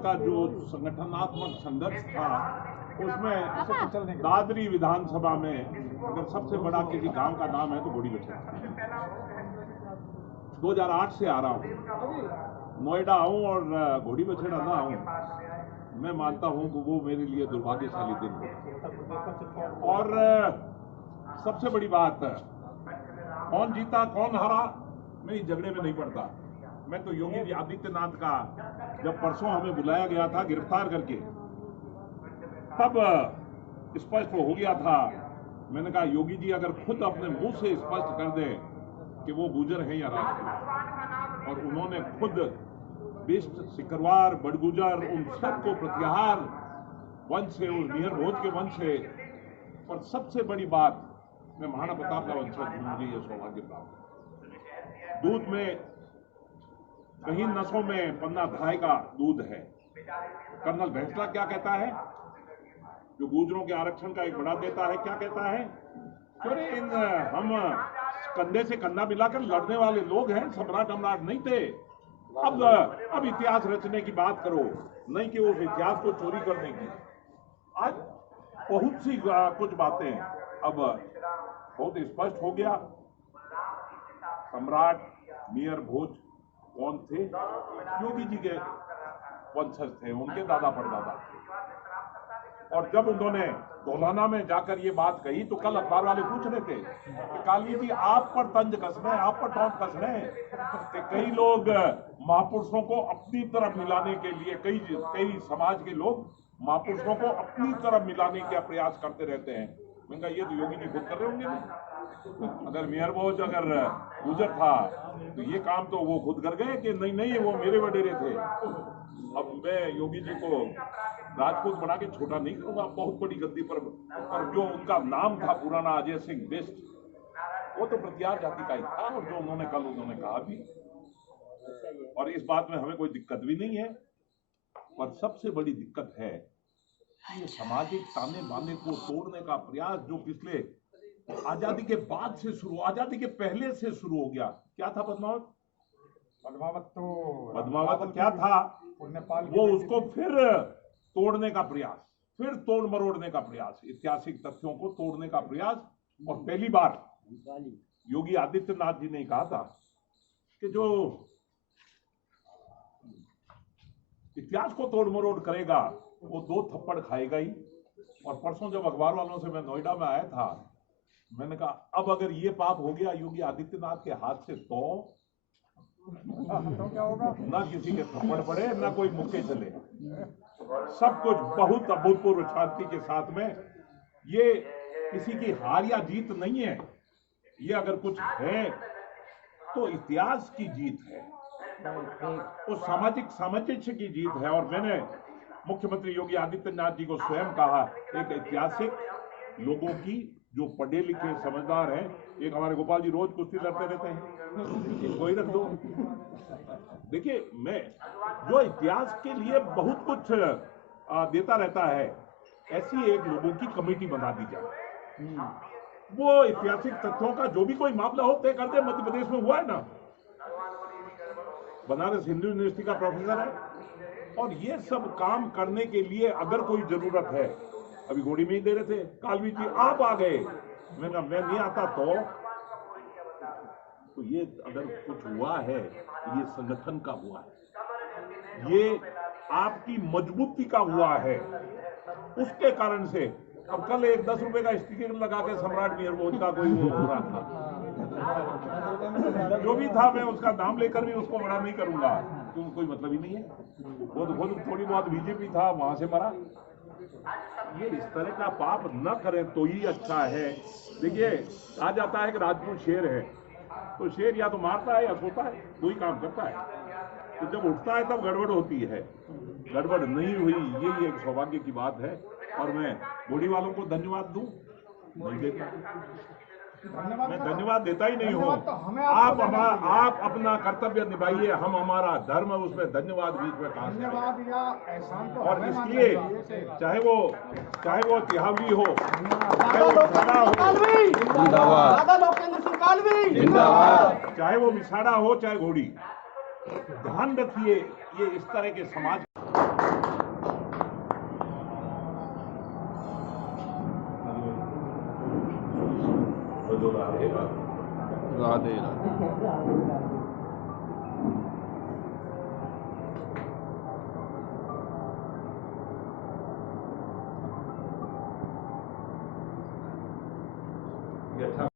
का जो संगठनात्मक संघर्ष था उसमें दादरी विधानसभा में अगर सबसे बड़ा किसी गांव का नाम है तो घोड़ी बछेड़ा। 2008 से आ रहा हूँ, नोएडा आऊँ और घोड़ी बछेड़ा ना आऊँ, मैं मानता हूँ कि वो मेरे लिए दुर्भाग्यशाली दिन हो। और सबसे बड़ी बात, कौन जीता कौन हारा मैं इस झगड़े में नहीं पड़ता। मैं तो योगी आदित्यनाथ का जब परसों हमें बुलाया गया था गिरफ्तार करके, तब स्पष्ट हो गया था। मैंने कहा योगी जी अगर खुद अपने मुंह से स्पष्ट कर दें कि वो गुर्जर हैं या राजपूत, और उन्होंने खुद बिष्ट, सिकरवार, बड़गुजर उन सबको प्रत्याहार वंश से, उस मिहर भोज के वंश से, और सबसे बड़ी बात मैं महाराणा प्रताप का वंशज हूं, मुझे यह सौभाग्य प्राप्त है। दूध में कहीं नसों में पन्ना ढाई का दूध है। कर्नल भैंसला क्या कहता है, जो गुर्जरों के आरक्षण का एक बड़ा देता है, क्या कहता है, अरे इन हम कंधे से कंधा मिलाकर लड़ने वाले लोग हैं, सम्राट सम्राट नहीं थे। अब इतिहास रचने की बात करो, नहीं कि उस इतिहास को चोरी करने की। आज बहुत सी कुछ बातें अब बहुत स्पष्ट हो गया। सम्राट मिहर भोज कौन थे? योगी जी के वंशज थे, उनके दादा परदादा। और जब उन्होंने तोलाना में जाकर ये बात कही तो कल अखबार वाले पूछ रहे थे कि काली जी आप पर तंज कस रहे हैं, आप पर टॉन्ट कस रहे हैं कि कई लोग महापुरुषों को अपनी तरफ मिलाने के लिए, कई समाज के लोग महापुरुषों को अपनी तरफ मिलाने का प्रयास करते रहते हैं। मैंने कहा ये तो योगी जी खुद कर रहे होंगे। अगर मिहर भोज अगर गुजर था तो ये काम तो वो खुद कर गए कि नहीं वो मेरे वडेरे थे। अब मैं योगी जी को राजपूत बना के छोटा नहीं करूंगा, बहुत बड़ी गद्दी पर जो उनका नाम था पुराना अजय सिंह बिष्ट, वो तो प्रत्यार जाति का ही था, और जो उन्होंने कल उन्होंने कहा भी, और इस बात में हमें कोई दिक्कत भी नहीं है। पर सबसे बड़ी दिक्कत है ये सामाजिक ताने बाने को तोड़ने का प्रयास जो पिछले आजादी के बाद से शुरू, आजादी के पहले से शुरू हो गया। क्या था पद्मावत क्या था, वो उसको फिर तोड़ने का प्रयास, फिर तोड़ मरोड़ने का प्रयास, ऐतिहासिक तथ्यों को तोड़ने का प्रयास। और पहली बार योगी आदित्यनाथ जी ने कहा था कि जो इतिहास को तोड़ मरोड़ करेगा वो 2 थप्पड़ खाएगा ही। और परसों जब अखबार वालों से मैं नोएडा में आया था, मैंने कहा अब अगर ये पाप हो गया योगी आदित्यनाथ के हाथ से तो क्या होगा, ना किसी के थप्पड़ पड़े, ना कोई मुक्के चले, सब कुछ बहुत अभूतपूर्व शांति के साथ में। ये किसी की हार या जीत नहीं है, ये अगर कुछ है तो इतिहास की जीत है, वो सामाजिक सामंजस्य की जीत है। और मैंने मुख्यमंत्री योगी आदित्यनाथ जी को स्वयं कहा, एक ऐतिहासिक लोगों की जो पढ़े लिखे समझदार हैं, एक हमारे गोपाल जी रोज कुश्ती लड़ते रहते हैं, इनको ही रख दो। देखिए मैं जो इतिहास के लिए बहुत कुछ देता रहता है, ऐसी एक लोगों की कमेटी बना दी जाए, वो ऐतिहासिक तथ्यों का जो भी कोई मामला हो तय कर दे। मध्य प्रदेश में हुआ है ना, बनारस हिंदू यूनिवर्सिटी का प्रोफेसर है, और ये सब काम करने के लिए अगर कोई जरूरत है, अभी घोड़ी में ही दे रहे थे, कालवी जी आप आ गए, मैं नहीं आता तो ये अगर कुछ हुआ है ये संगठन का हुआ है, ये आपकी मजबूती का हुआ है, उसके कारण से। अब कल एक 10 रुपए का स्टिकर लगा के सम्राट मिहर भोज का कोई वो हो रहा था, जो भी था मैं उसका नाम लेकर भी उसको बड़ा नहीं करूंगा क्योंकि कोई मतलब ही नहीं है, वो तो खुद थोड़ी बहुत बीजेपी था वहां से मरा। ये इस तरह का पाप न करें तो ही अच्छा है। देखिए कहा जाता है कि राजपूत शेर है, तो शेर या तो मारता है या सोता है, दो ही काम करता है। तो जब उठता है तब गड़बड़ होती है, गड़बड़ नहीं हुई, यही एक सौभाग्य की बात है। और मैं घोड़ी वालों को धन्यवाद दूं, नहीं देता, मैं धन्यवाद देता ही नहीं हूं। आप अपना कर्तव्य निभाइए, हम हमारा धर्म उसमें धन्यवाद बीच में कहां से। और इसलिए चाहे वो तिहावली हो, चाहे वो विसाड़ा हो, चाहे वो विसाड़ा हो, चाहे घोड़ी, ध्यान रखिए ये इस तरह के समाज राधे राधे। ये अच्छा